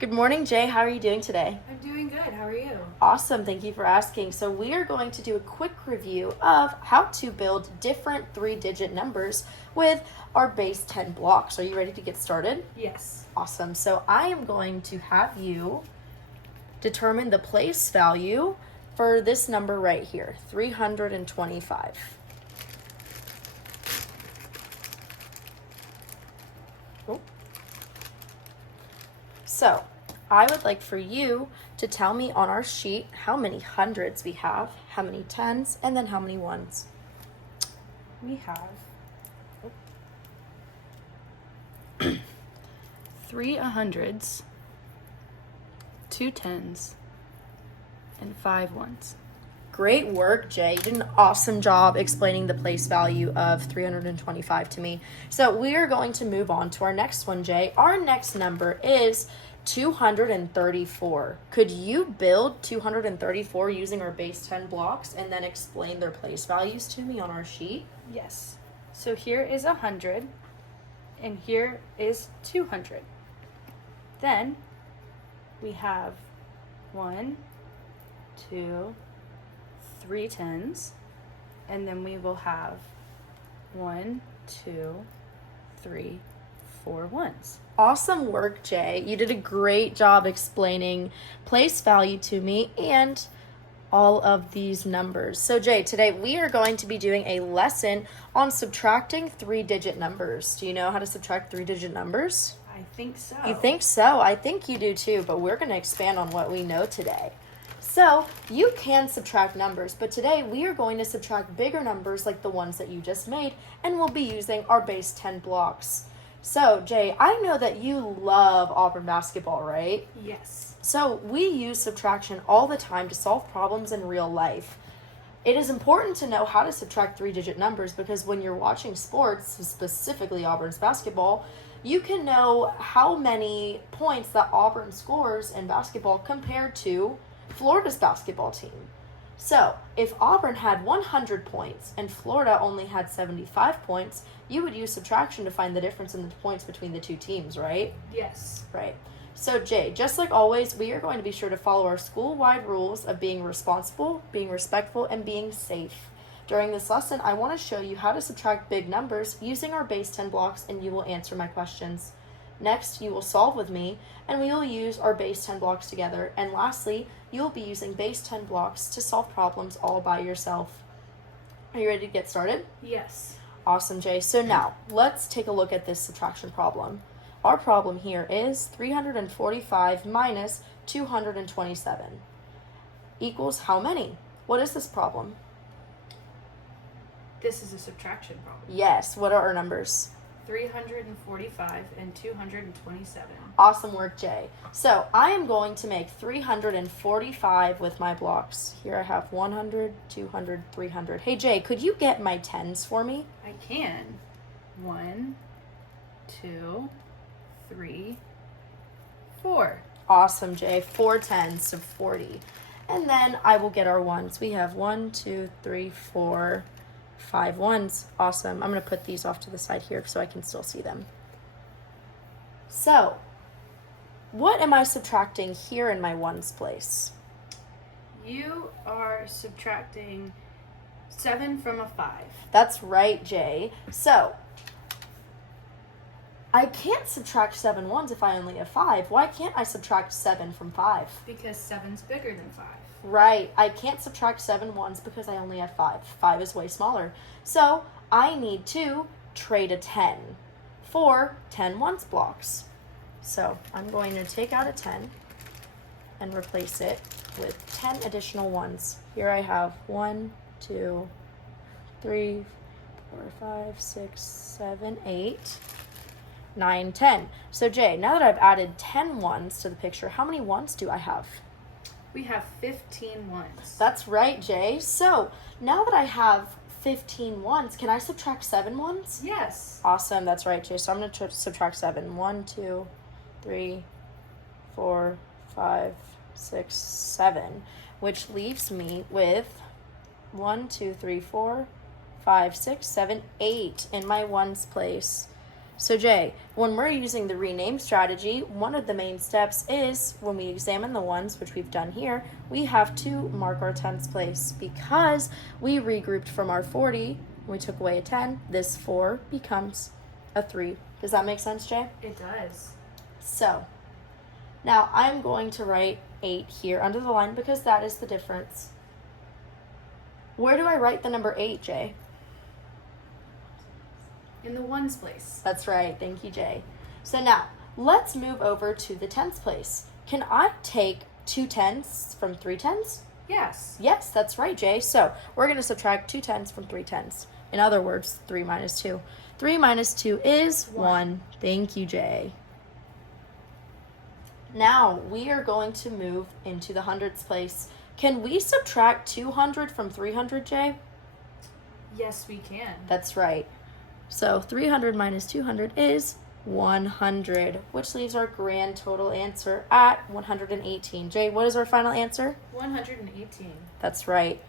Good morning, Jay. How are you doing today? I'm doing good. How are you? Awesome. Thank you for asking. So we are going to do a quick review of how to build different three-digit numbers with our base 10 blocks. Are you ready to get started? Yes. Awesome. So I am going to have you determine the place value for this number right here, 325. Oh. So I would like for you to tell me on our sheet how many hundreds we have, how many tens, and then how many ones. We have 3 hundreds, 2 tens, and 5 ones. Great work, Jay. You did an awesome job explaining the place value of 325 to me. So we are going to move on to our next one, Jay. Our next number is 234. Could you build 234 using our base 10 blocks and then explain their place values to me on our sheet? Yes. So here is 100, and here is 200. Then we have 1, 2, 3 tens, and then we will have 1, 2, 3, 4 ones. Awesome work, Jay. You did a great job explaining place value to me and all of these numbers. So, Jay, today we are going to be doing a lesson on subtracting three-digit numbers. Do you know how to subtract three-digit numbers? I think so. You think so? I think you do too, but we're going to expand on what we know today. So, you can subtract numbers, but today we are going to subtract bigger numbers like the ones that you just made, and we'll be using our base 10 blocks. So, Jay, I know that you love Auburn basketball, right? Yes. So, we use subtraction all the time to solve problems in real life. It is important to know how to subtract three-digit numbers because when you're watching sports, specifically Auburn's basketball, you can know how many points that Auburn scores in basketball compared to Florida's basketball team. So, if Auburn had 100 points and Florida only had 75 points, you would use subtraction to find the difference in the points between the two teams, right? Yes. Right. So, Jay, just like always, we are going to be sure to follow our school-wide rules of being responsible, being respectful, and being safe. During this lesson, I want to show you how to subtract big numbers using our base 10 blocks, and you will answer my questions. Next, you will solve with me, and we will use our base 10 blocks together. And lastly, you will be using base 10 blocks to solve problems all by yourself. Are you ready to get started? Yes. Awesome, Jay. So now, let's take a look at this subtraction problem. Our problem here is 345 minus 227 equals how many? What is this problem? This is a subtraction problem. Yes, what are our numbers? 345 and 227. Awesome work, Jay. So I am going to make 345 with my blocks. Here I have 100, 200, 300. Hey, Jay, could you get my tens for me? I can. 1, 2, 3, 4. Awesome, Jay. 4 tens, so 40. And then I will get our ones. We have 1, 2, 3, 4, 5 ones. Awesome. I'm going to put these off to the side here so I can still see them. So, what am I subtracting here in my ones place? You are subtracting 7 from a 5. That's right, Jay. So, I can't subtract 7 ones if I only have 5. Why can't I subtract 7 from 5? Because 7's bigger than 5. Right. I can't subtract 7 ones because I only have 5. 5 is way smaller. So, I need to trade a 10 for 10 ones blocks. So, I'm going to take out a 10 and replace it with 10 additional ones. Here I have 1, 2, 3, 4, 5, 6, 7, 8, 9, 10. So, Jay, now that I've added 10 ones to the picture, how many ones do I have? We have 15 ones. That's right, Jay. So, now that I have 15 ones, can I subtract 7 ones? Yes. Awesome, that's right, Jay. So I'm going to subtract 7. 1, 2, 3, 4, 5, 6, 7, which leaves me with 1, 2, 3, 4, 5, 6, 7, 8 in my ones place. So Jay, when we're using the rename strategy, one of the main steps is when we examine the ones, which we've done here, we have to mark our tens place because we regrouped from our 40. We took away a 10. This 4 becomes a 3. Does that make sense, Jay? It does. So now I'm going to write 8 here under the line because that is the difference. Where do I write the number 8, Jay? In the ones place. That's right. Thank you, Jay. So now, let's move over to the tens place. Can I take 2 tens from 3 tens? Yes. Yes, that's right, Jay. So we're going to subtract 2 tens from 3 tens. In other words, 3 minus 2. 3 minus 2 is 1. Thank you, Jay. Now, we are going to move into the hundreds place. Can we subtract 200 from 300, Jay? Yes, we can. That's right. So 300 minus 200 is 100, which leaves our grand total answer at 118. Jay, what is our final answer? 118. That's right.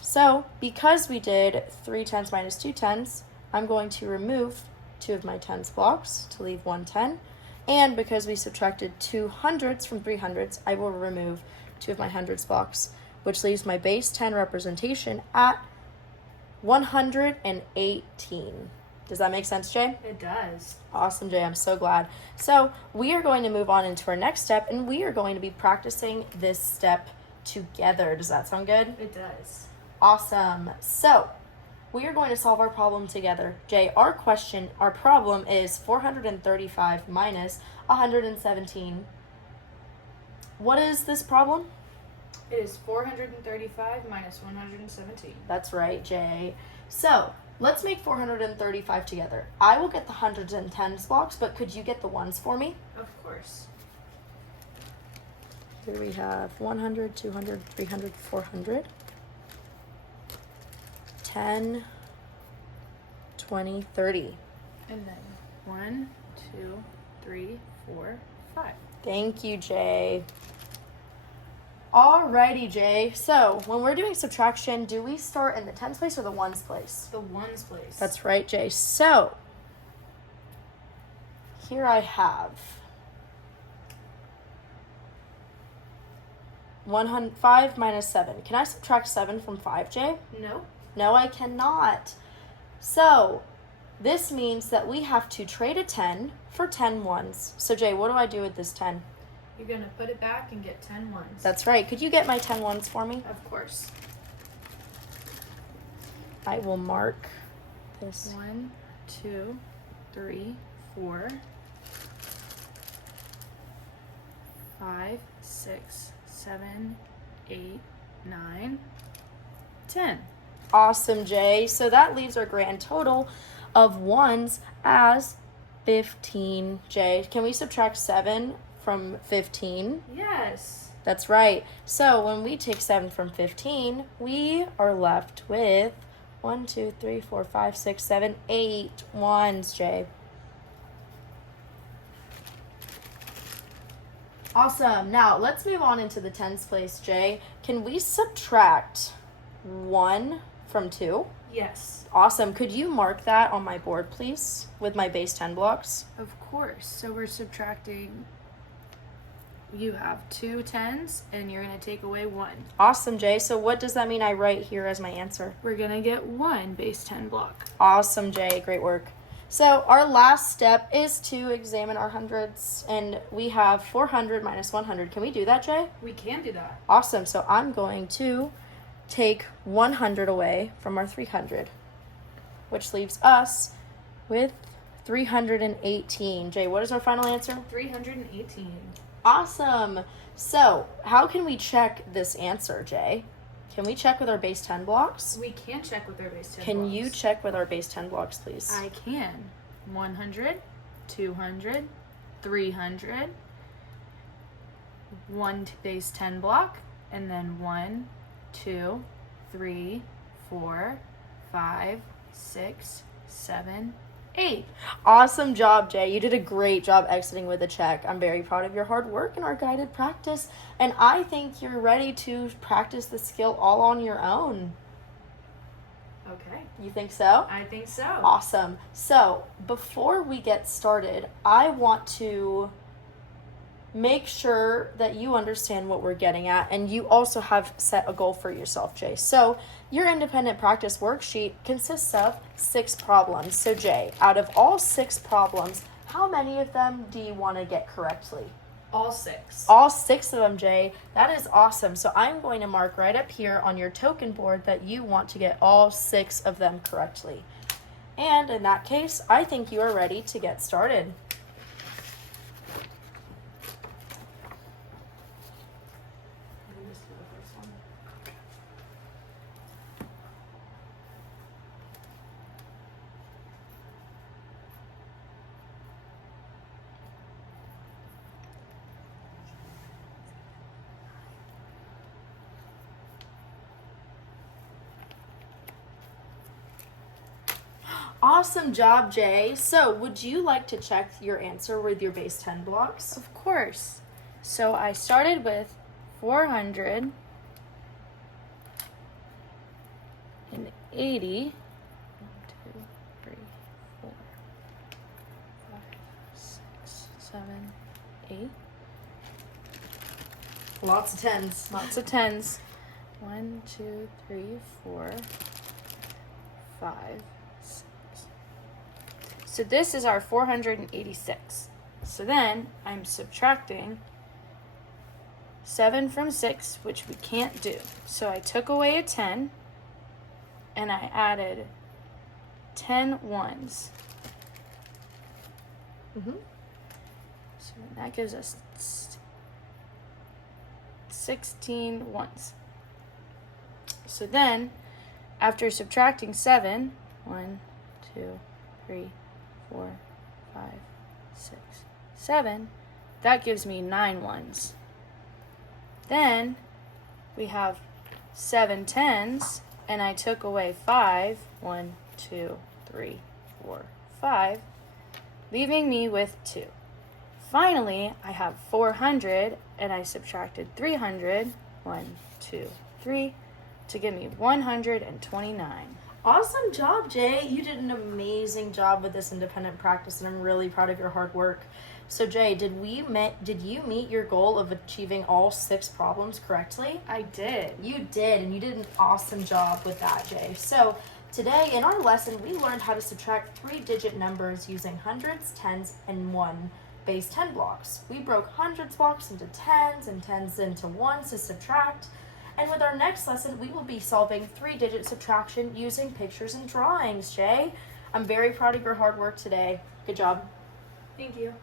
So because we did 3 tens minus 2 tens, I'm going to remove 2 of my tens blocks to leave 1 10. And because we subtracted 2 hundreds from 3 hundreds, I will remove 2 of my hundreds blocks, which leaves my base 10 representation at 118. Does that make sense, Jay? It does. Awesome, Jay. I'm so glad. So we are going to move on into our next step, and we are going to be practicing this step together. Does that sound good? It does. Awesome. So we are going to solve our problem together. Jay, our problem is 435 minus 117. What is this problem? It is 435 minus 117. That's right, Jay. So let's make 435 together. I will get the hundreds and tens blocks, but could you get the ones for me? Of course. Here we have 100, 200, 300, 400, 10, 20, 30. And then 1, 2, 3, 4, 5. Thank you, Jay. Alrighty, Jay. So when we're doing subtraction, do we start in the tens place or the ones place? The ones place. That's right, Jay. So here I have 5 minus 7. Can I subtract 7 from 5, Jay? No. No, I cannot. So this means that we have to trade a 10 for 10 ones. So Jay, what do I do with this 10? You're going to put it back and get 10 ones. That's right. Could you get my 10 ones for me? Of course. I will mark this. 1, 2, 3, 4, 5, 6, 7, 8, 9, 10. Awesome, Jay. So that leaves our grand total of ones as 15, Jay. Can we subtract 7 from 15? Yes. That's right. So when we take 7 from 15, we are left with 1, 2, 3, 4, 5, 6, 7, 8 ones, Jay. Awesome. Now let's move on into the tens place, Jay. Can we subtract 1 from 2? Yes. Awesome. Could you mark that on my board, please, with my base 10 blocks? Of course. So we're subtracting. You have 2 tens, and you're going to take away 1. Awesome, Jay. So what does that mean I write here as my answer? We're going to get 1 base 10 block. Awesome, Jay. Great work. So our last step is to examine our hundreds, and we have 400 minus 100. Can we do that, Jay? We can do that. Awesome. So I'm going to take 100 away from our 300, which leaves us with 318. Jay, what is our final answer? 318. Awesome. So how can we check this answer, Jay? Can we check with our base 10 blocks? We can check with our base 10 Can blocks. you check with our base 10 blocks, please? I can. 100, 200, 300, 1 base 10 block, and then 1, 2, 3, 4, 5, 6, 7, 8. Awesome job, Jay. You did a great job exiting with a check. I'm very proud of your hard work and our guided practice. And I think you're ready to practice the skill all on your own. Okay. You think so? I think so. Awesome. So, before we get started, I want to make sure that you understand what we're getting at, and you also have set a goal for yourself, Jay. So, your independent practice worksheet consists of 6 problems. So, Jay, out of all 6 problems, how many of them do you want to get correctly? All 6. All 6 of them, Jay. That is awesome. So I'm going to mark right up here on your token board that you want to get all 6 of them correctly. And in that case, I think you are ready to get started. Awesome job, Jay. So, would you like to check your answer with your base 10 blocks? Of course. So I started with 480. 1, 2, 3, 4, 5, 6, 7, 8. Lots of 10s. Lots of 10s. 1, 2, 3, 4, 5, 6. So this is our 486. So then I'm subtracting 7 from 6, which we can't do. So I took away a 10 and I added 10 ones. Mm-hmm. So that gives us 16 ones. So then, after subtracting 7, 1, 2, 3, 4, 5, 6, 7, that gives me 9 ones. Then, we have 7 10s, and I took away 5, 1, 2, 3, 4, 5, leaving me with 2. Finally, I have 400, and I subtracted 300, 1, 2, 3, to give me 129. Awesome job, Jay. You did an amazing job with this independent practice, and I'm really proud of your hard work. So, Jay, did you meet your goal of achieving all 6 problems correctly? I did. You did, and you did an awesome job with that, Jay. So, today in our lesson, we learned how to subtract 3-digit numbers using hundreds, tens, and 1 base 10 blocks. We broke hundreds blocks into tens and tens into ones to subtract. And with our next lesson, we will be solving 3-digit subtraction using pictures and drawings, Jay. I'm very proud of your hard work today. Good job. Thank you.